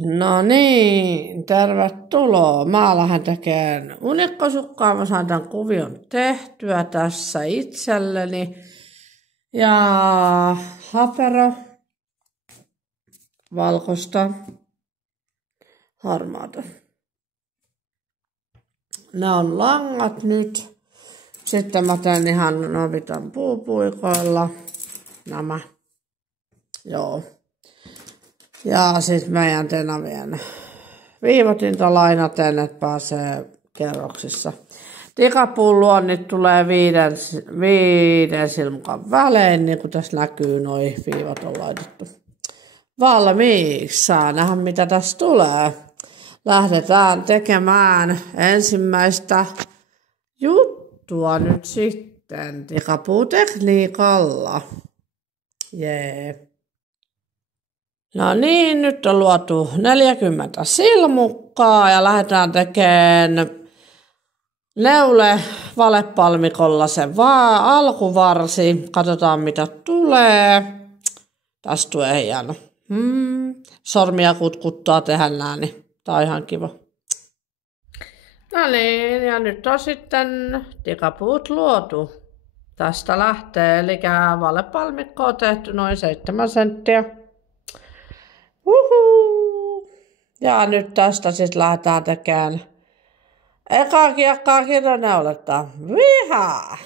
No niin, tervetuloa. Mä lähden tekemään unikkosukkaa. Mä saan tämän kuvion tehtyä tässä itselleni. Ja hapero, valkoista, harmaata. Nämä on langat nyt. Sitten mä teen ihan novitan puupuikoilla nämä. Joo. Ja sitten meidän tenavien viivotinta lainaten, että pääsee kerroksissa. Tikapuun luonnit tulee viiden silmukan välein, niin kuin tässä näkyy, noi viivat on laitettu valmiiksi. Saa nähdä, mitä tässä tulee. Lähdetään tekemään ensimmäistä juttua nyt sitten tikapuutekniikalla. Jee. No niin, nyt on luotu 40 silmukkaa ja lähdetään tekemään neule valepalmikolla se alkuvarsi. Katsotaan mitä tulee. Tästä tulee hieno. Sormia kutkuttaa tehdä nää, niin tää on ihan kiva. No niin, ja nyt on sitten tikapuut luotu. Tästä lähtee, eli valepalmikko on tehty noin 7 senttiä. Ja nyt tästä sitten lähdetään tekemään ekaa kiekkaa kirjoneuletta. Vihaa!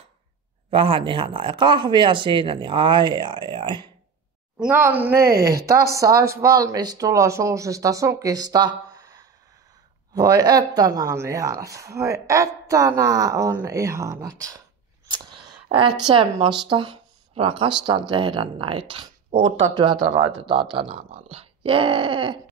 Vähän ihanaa ja kahvia siinä, niin ai. No niin, tässä olisi valmis tulos uusista sukista. Voi että nämä on ihanat. Voi että nämä on ihanat. Et semmoista. Rakastan tehdä näitä. Uutta työtä laitetaan tänään alle. Jee!